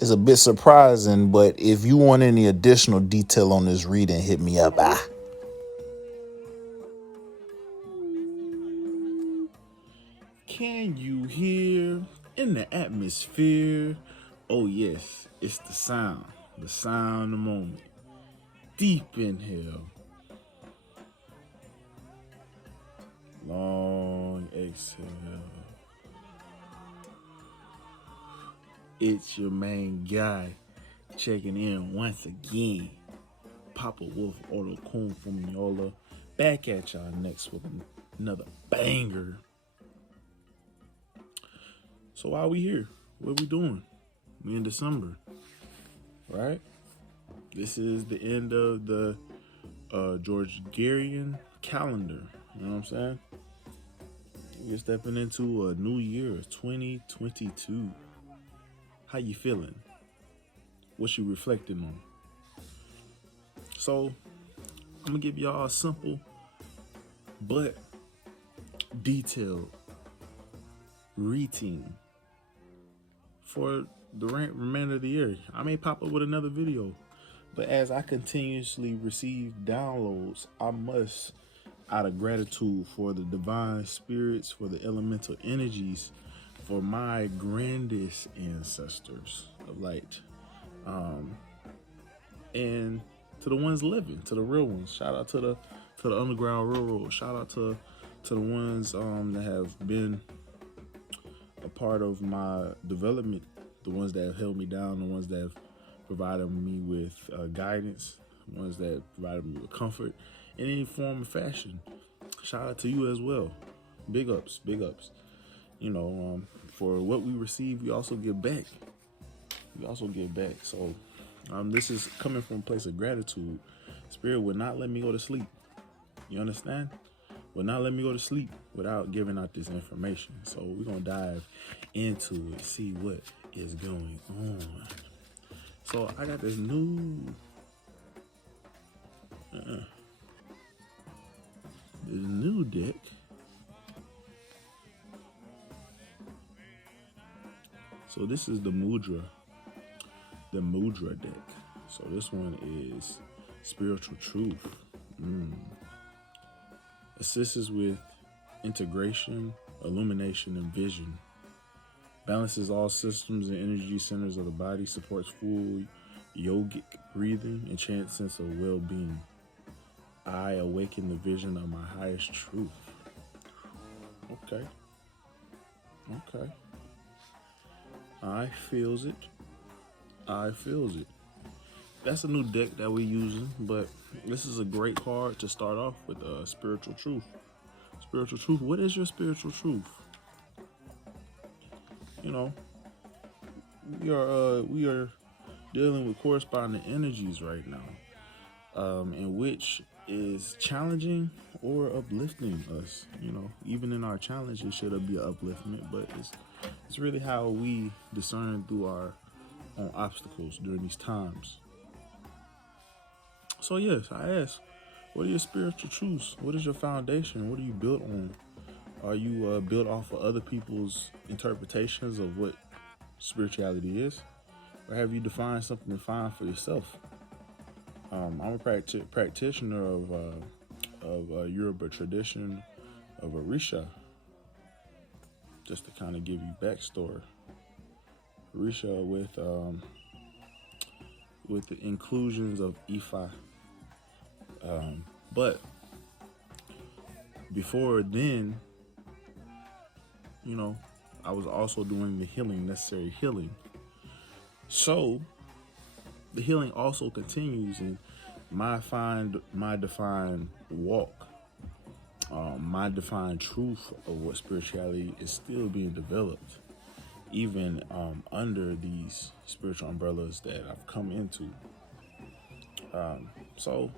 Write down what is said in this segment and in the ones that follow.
It's a bit surprising, but if you want any additional detail on this reading, hit me up. Can you hear in the atmosphere? Oh yes, it's the sound of the moment. Deep inhale, long exhale. It's your main guy checking in once again. Papa Wolf Auto Coon from Yola, back at y'all next with another banger. So why are we here? What are we doing? We in December, right? This is the end of the Georgian calendar. You know what I'm saying? We're stepping into a new year, 2022. How you feeling? What you reflecting on? So I'm gonna give y'all a simple but detailed routine for the remainder of the year. I may pop up with another video, but as I continuously receive downloads, I must, out of gratitude for the divine spirits, for the elemental energies, for my grandest ancestors of light, and to the ones living, to the real ones. Shout out to the Underground Railroad. Shout out to the ones that have been a part of my development, the ones that have held me down, the ones that have provided me with guidance, the ones that provided me with comfort in any form or fashion. Shout out to you as well. Big ups, big ups. You know, for what we receive, we also give back. So this is coming from a place of gratitude. Spirit would not let me go to sleep. You understand? Would not let me go to sleep without giving out this information. So we're gonna dive into it, see what is going on. So I got this new deck. So this is the Mudra deck. So this one is Spiritual Truth. Assists with integration, illumination, and vision. Balances all systems and energy centers of the body. Supports full yogic breathing and chant sense of well-being. I awaken the vision of my highest truth. Okay. I feels it. That's a new deck that we're using, but this is a great card to start off with. Spiritual Truth. Spiritual Truth. What is your spiritual truth? You know, we are dealing with corresponding energies right now, in which is challenging or uplifting us. You know, even in our challenge, it should be an upliftment, but it's really how we discern through our own obstacles during these times. So yes, I ask, what are your spiritual truths? What is your foundation? What are you built on? Are you built off of other people's interpretations of what spirituality is? Or have you defined something defined for yourself? I'm a practitioner of Yoruba tradition of Orisha. Just to kind of give you backstory, Orisha with the inclusions of Ifa. But before then, you know, I was also doing the necessary healing. So the healing also continues, and my defined walk, my defined truth of what spirituality is still being developed, even under these spiritual umbrellas that I've come into. So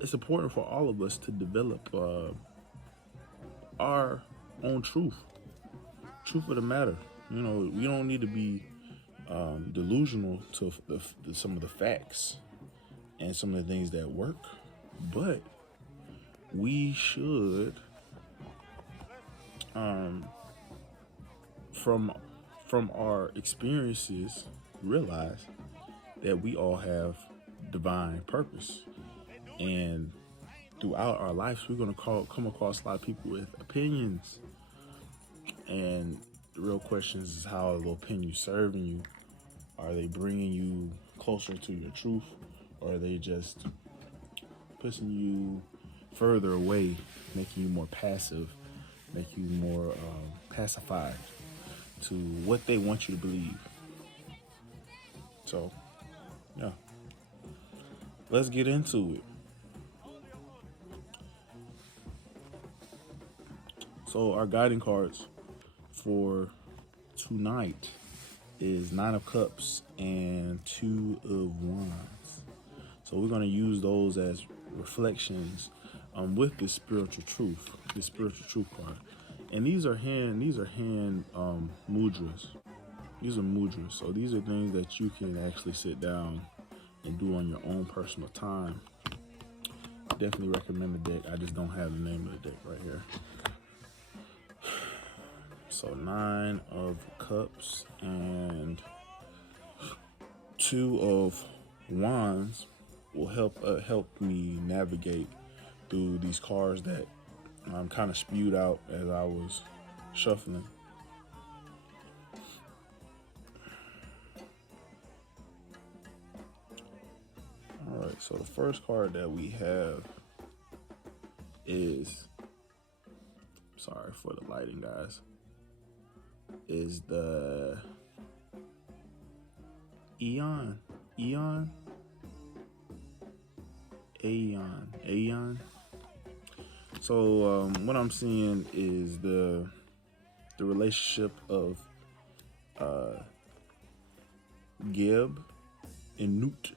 it's important for all of us to develop our own truth of the matter. You know, we don't need to be delusional to some of the facts and some of the things that work, but we should, from from our experiences, realize that we all have divine purpose. And throughout our lives, we're going to come across a lot of people with opinions. And the real question is how are the opinions serving you? Are they bringing you closer to your truth? Or are they just pushing you further away, making you more passive, making you more pacified to what they want you to believe? So, yeah. Let's get into it. So our guiding cards for tonight is Nine of Cups and Two of Wands. So we're going to use those as reflections with this spiritual truth card. And these are hand mudras. These are mudras. So these are things that you can actually sit down and do on your own personal time. Definitely recommend the deck. I just don't have the name of the deck right here. So Nine of Cups and Two of Wands will help me navigate through these cards that kind of spewed out as I was shuffling. All right, so the first card that we have is, sorry for the lighting, guys, is the Aeon. So what I'm seeing is the relationship of Geb and Newt.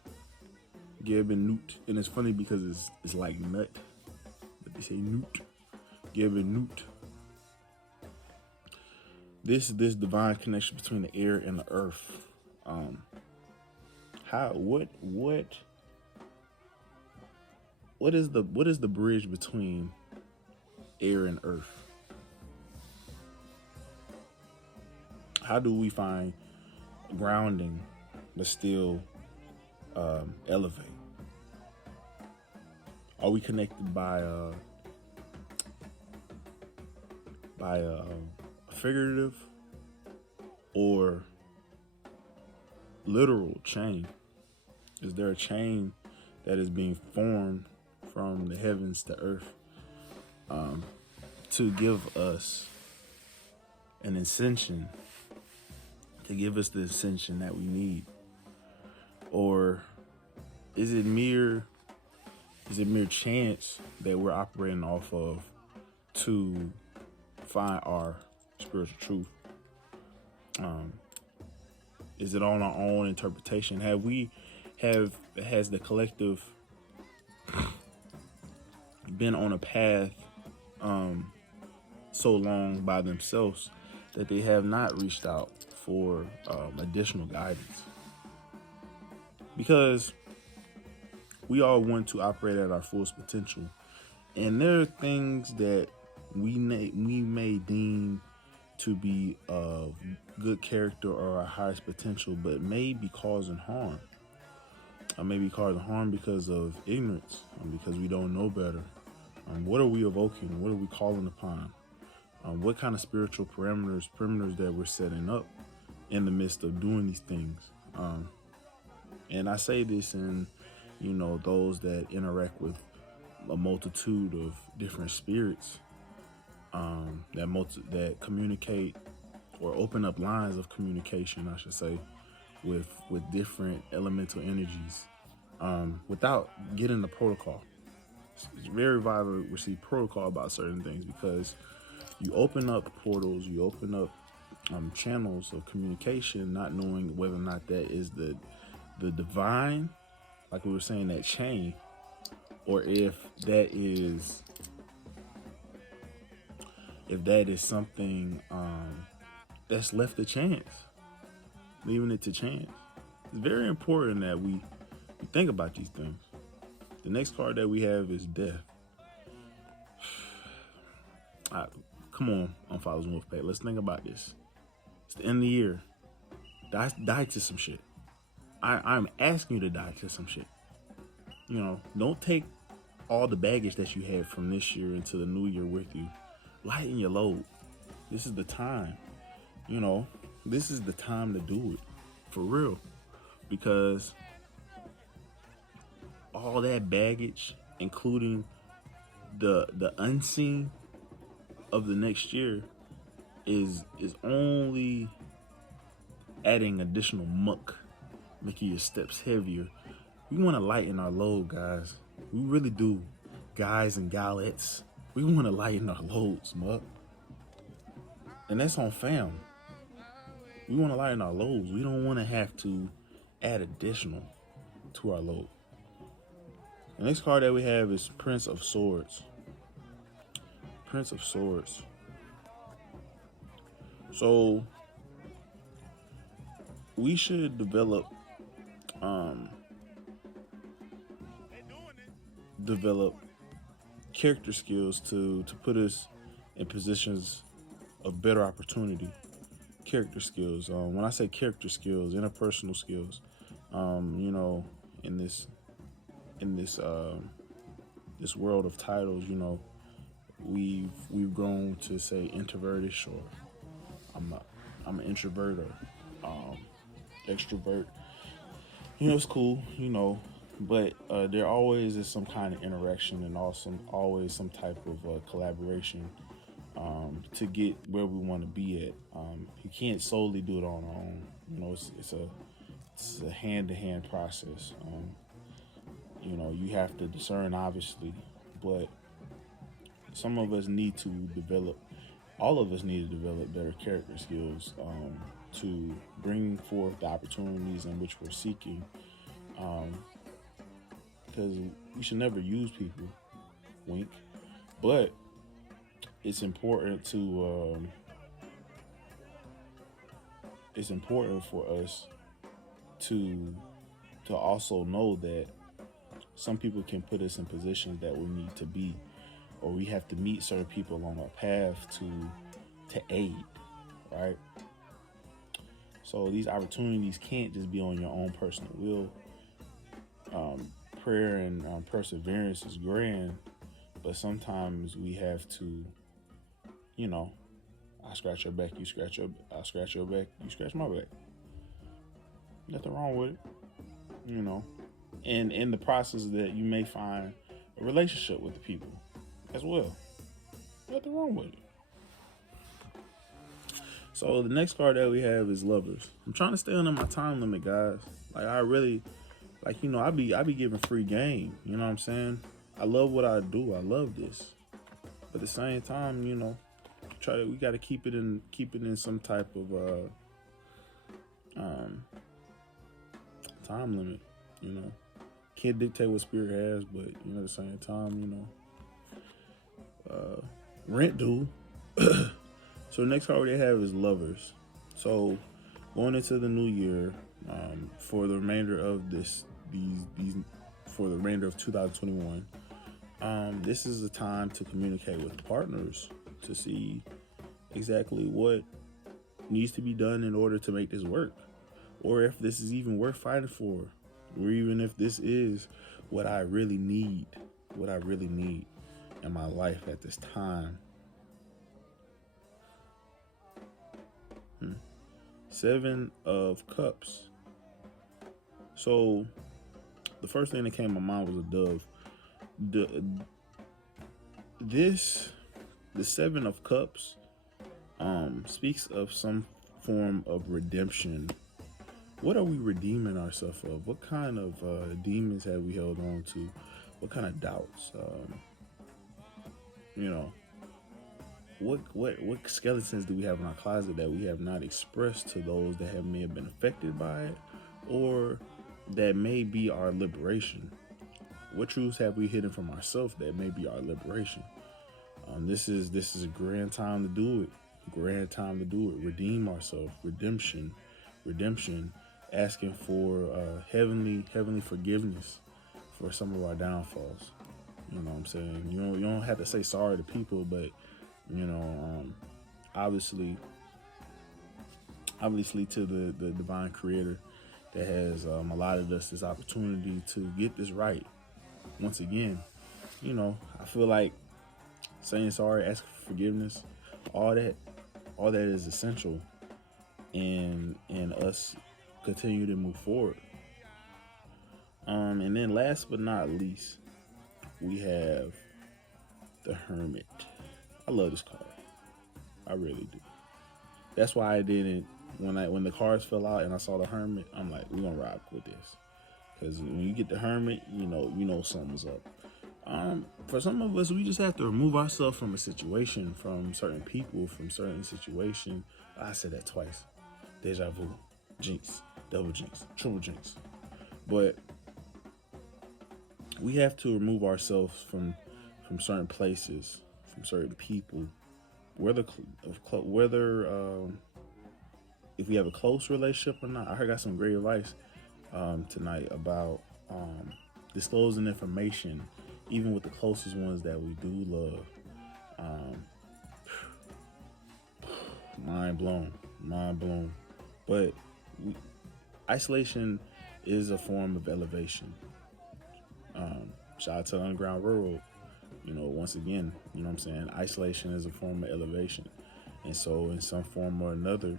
And it's funny because it's like nut, but they say Newt. Geb and Newt. This divine connection between the air and the earth. What is the bridge between air and earth? How do we find grounding but still elevate? Are we connected by a figurative or literal chain? Is there a chain that is being formed from the heavens to earth to give us an ascension, to give us the ascension that we need? Or is it mere chance that we're operating off of to find our spiritual truth? Is it on our own interpretation? Has the collective been on a path so long by themselves that they have not reached out for additional guidance? Because we all want to operate at our fullest potential, and there are things that we may deem to be of good character or our highest potential, but may be causing harm. May be causing harm because of ignorance, because we don't know better. What are we evoking? What are we calling upon? What kind of spiritual perimeters that we're setting up in the midst of doing these things? And I say this in, those that interact with a multitude of different spirits that communicate or open up lines of communication, I should say, with different elemental energies without getting the protocol. It's very vital to receive protocol about certain things, because you open up portals, you open up channels of communication, not knowing whether or not that is the divine, like we were saying, that chain, or if that is something that's left to chance, leaving it to chance. It's very important that we think about these things. The next card that we have is Death. Come on, unfollowers, Wolfpack. Let's think about this. Let's the end of the year. Die to some shit. I'm asking you to die to some shit. You know, don't take all the baggage that you had from this year into the new year with you. Lighten your load. This is the time. You know, this is the time to do it. For real. Because all that baggage, including the unseen of the next year, is only adding additional muck, making your steps heavier. We want to lighten our load, guys. We really do. Guys and galettes, we want to lighten our loads, muck. And that's on fam. We want to lighten our loads. We don't want to have to add additional to our load. The next card that we have is Prince of Swords. Prince of Swords. So we should develop character skills to put us in positions of better opportunity. Character skills. When I say character skills, interpersonal skills, you know, in this this world of titles, you know, we've grown to say introvertish, or I'm an introvert, or extrovert. You know, it's cool, you know, but there always is some kind of interaction and also always some type of collaboration to get where we want to be at. You can't solely do it on our own. You know, it's a hand-to-hand process. You know, you have to discern, obviously, but some of us need to develop, all of us need to develop better character skills to bring forth the opportunities in which we're seeking. Because we should never use people, wink, but it's important to it's important for us to also know that some people can put us in positions that we need to be, or we have to meet certain people along our path to aid, right? So these opportunities can't just be on your own personal will. Prayer and perseverance is grand, but sometimes we have to, you know, I scratch your back, I scratch your back, you scratch my back. Nothing wrong with it, you know. And in the process that you may find a relationship with the people as well. Nothing wrong with it. So the next card that we have is Lovers. I'm trying to stay under my time limit, guys. Like, I really, like, you know, I be giving free game. You know what I'm saying? I love what I do. I love this. But at the same time, you know, we got to keep it in some type of time limit. You know, can't dictate what spirit has, but you know, at the same time, you know, rent due. So the next card they have is Lovers. So going into the new year, for the remainder of for the remainder of 2021, this is the time to communicate with partners to see exactly what needs to be done in order to make this work, or if this is even worth fighting for, or even if this is what I really need in my life at this time. 7 of Cups. So the first thing that came to my mind was a dove. The 7 of Cups speaks of some form of redemption. What are we redeeming ourselves of? What kind of demons have we held on to? What kind of doubts? You know, what skeletons do we have in our closet that we have not expressed to those that may have been affected by it, or that may be our liberation? What truths have we hidden from ourselves that may be our liberation? This is a grand time to do it. Grand time to do it. Redeem ourselves. Redemption. Asking for heavenly forgiveness for some of our downfalls. You know what I'm saying? You don't have to say sorry to people, but you know, obviously, obviously to the divine creator that has allotted us this opportunity to get this right. Once again, I feel like saying sorry, asking for forgiveness, all that, is essential in us continue to move forward. And then last but not least, we have the Hermit. I love this card. I really do. That's why I didn't when the cards fell out and I saw the Hermit. I'm like, we're gonna rock with this, because when you get the Hermit, you know something's up. For some of us, we just have to remove ourselves from a situation, from certain people, from certain situation. I said that twice. Deja vu, jinx, double jinx, triple jinx. But we have to remove ourselves from certain places, from certain people, whether if we have a close relationship or not. I got some great advice tonight about disclosing information, even with the closest ones that we do love. Mind blown. But isolation is a form of elevation. Shout out to the Underground Railroad. Once again, what I'm saying? Isolation is a form of elevation. And so in some form or another,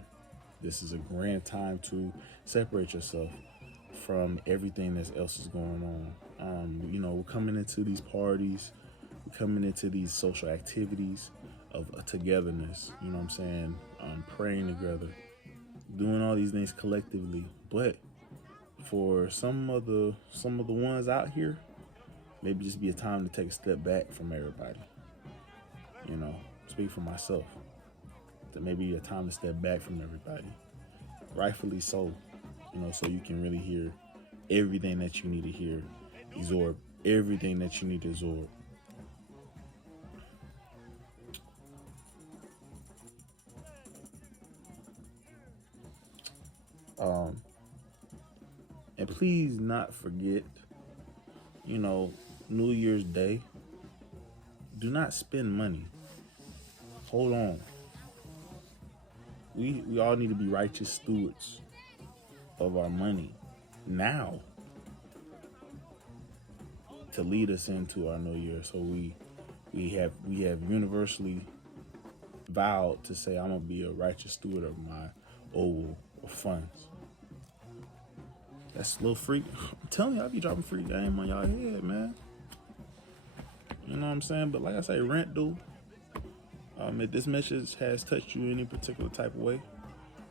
this is a grand time to separate yourself from everything that else is going on. We're coming into these parties, we're coming into these social activities of togetherness, praying together, doing all these things collectively. But for some of the ones out here, maybe just be a time to take a step back from everybody. Speak for myself. That maybe a time to step back from everybody. Rightfully so. So you can really hear everything that you need to hear, absorb everything that you need to absorb. And please not forget, New Year's Day, do not spend money. Hold on. We all need to be righteous stewards of our money now to lead us into our new year. So we have universally vowed to say, I'm gonna be a righteous steward of my oval of funds. That's a little freak. I'm telling you, I be dropping free game on y'all head, man. You know what I'm saying? But like I say, rent due. If this message has touched you in any particular type of way,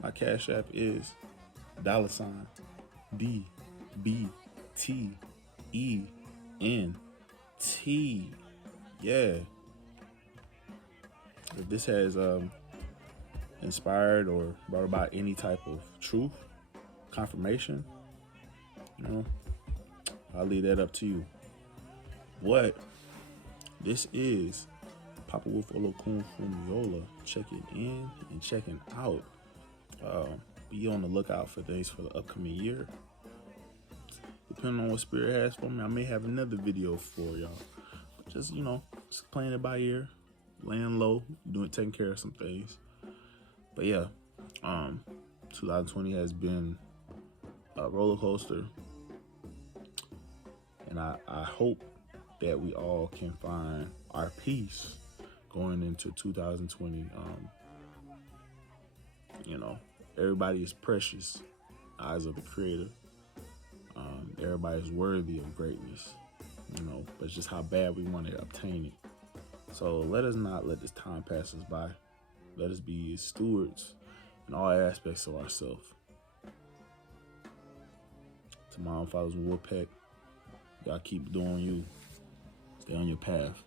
my Cash App is $DVTENT. Yeah. If this has inspired or brought about any type of truth, confirmation, I'll leave that up to you. What? This is Papa Wolf Olokun Fumiola checking in and checking out. Be on the lookout for things for the upcoming year. Depending on what Spirit has for me, I may have another video for y'all. But just, just playing it by ear, laying low, taking care of some things. But yeah, 2020 has been a roller coaster. And I hope that we all can find our peace going into 2020. Everybody is precious, eyes of the Creator. Everybody is worthy of greatness, but it's just how bad we want to obtain it. So let us not let this time pass us by. Let us be stewards in all aspects of ourselves. To my unfollowers in Wolfpack, y'all keep doing you. Stay on your path.